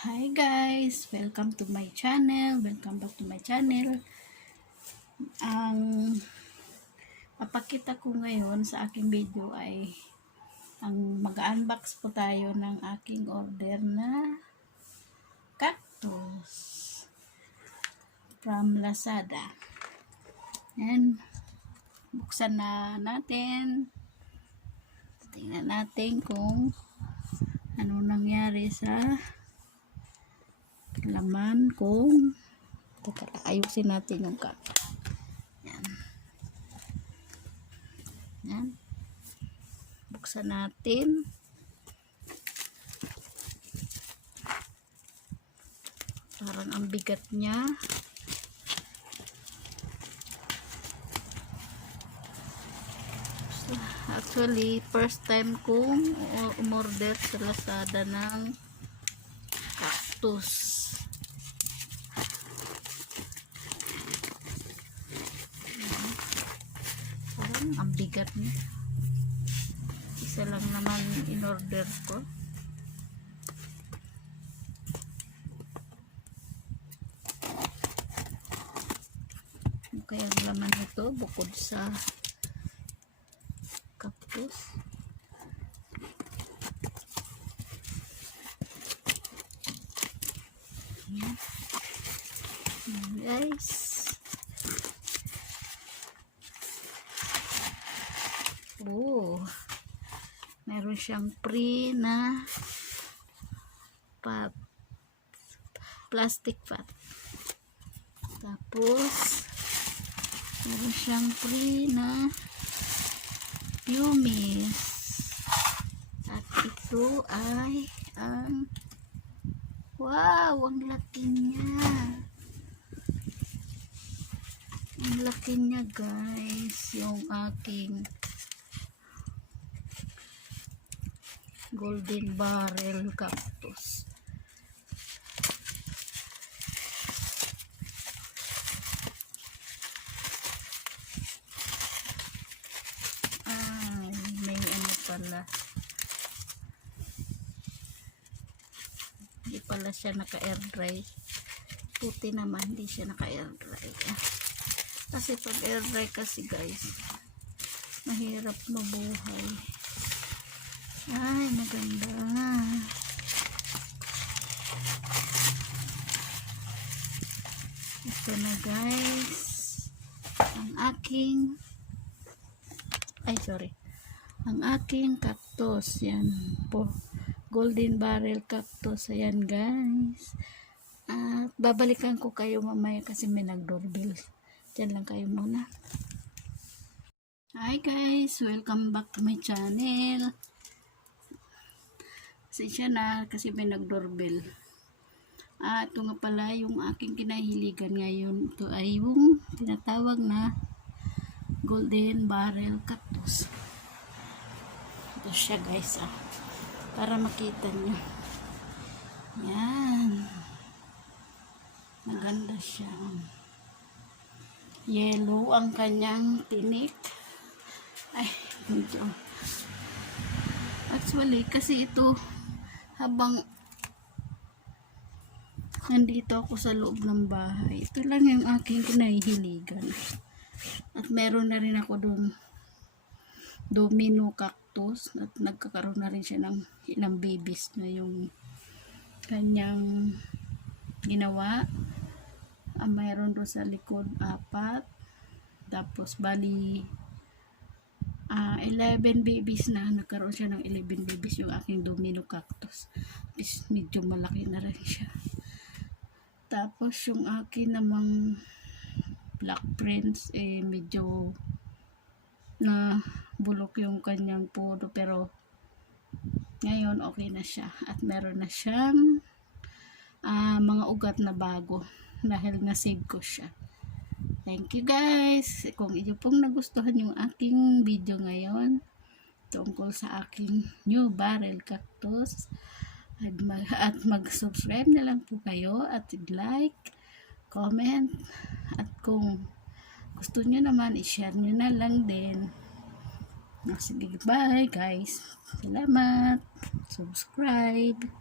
Hi guys! Welcome to my channel. Welcome back to my channel. Ang papakita ko ngayon sa aking video ay ang mag-unbox po tayo ng aking order na cactus from Lazada. Yan. Buksan na natin. Tingnan natin kung ano nangyari sa laman kung ayusin natin yung cup. Yan. Yan. Buksan natin. Parang ang bigat niya. Actually, first time kong umorder sa Lazada ng cactus. Ang bigat niya. Isa lang naman in order ko. Kaya ang laman nito bukod sa cactus. Yan. Yan guys. Meron siyang free na pot, plastic pot. Tapos meron siyang free na pumice. At ito ay ang wow, ang laki niya. Ang laki niya guys, yung aking golden barrel cactus. Ay, may ano pala. Hindi pala siya naka-air dry. Puti naman, hindi siya naka-air dry. Kasi pag air dry kasi guys, mahirap mabuhay. Ay, maganda. Ito na guys. Ang aking ang aking cactus. Yan po. Golden barrel cactus. Ayan guys. At babalikan ko kayo mamaya kasi may nag-doorbell. Diyan lang kayo muna. Hi guys. Welcome back to my channel. Siya na kasi may nag-doorbell. Ito nga pala yung aking kinahiligan ngayon. Ito ay yung tinatawag na golden barrel cactus. Ito siya guys para makita nyo. Yan. Maganda siya. Yellow ang kanyang tinik. Ay, medyo. Actually, kasi ito habang nandito ako sa loob ng bahay, ito lang yung aking kinahihiligan. At meron na rin ako dun domino cactus at nagkakaroon na rin siya ng ilang babies na yung kanyang ginawa. Mayroon doon sa likod 4, tapos bali 11 babies na. Nagkaroon siya ng 11 babies yung aking domino cactus. Medyo malaki na rin siya. Tapos yung akin namang black prince medyo na bulok yung kanyang puno, pero ngayon okay na siya. At meron na siyang mga ugat na bago dahil na-save ko siya. Thank you guys. Kung inyo pong nagustuhan yung aking video ngayon tungkol sa aking new barrel cactus, at mag-subscribe na lang po kayo at like, comment, at kung gusto nyo naman i-share nyo na lang din. Sige, bye guys. Salamat. Subscribe.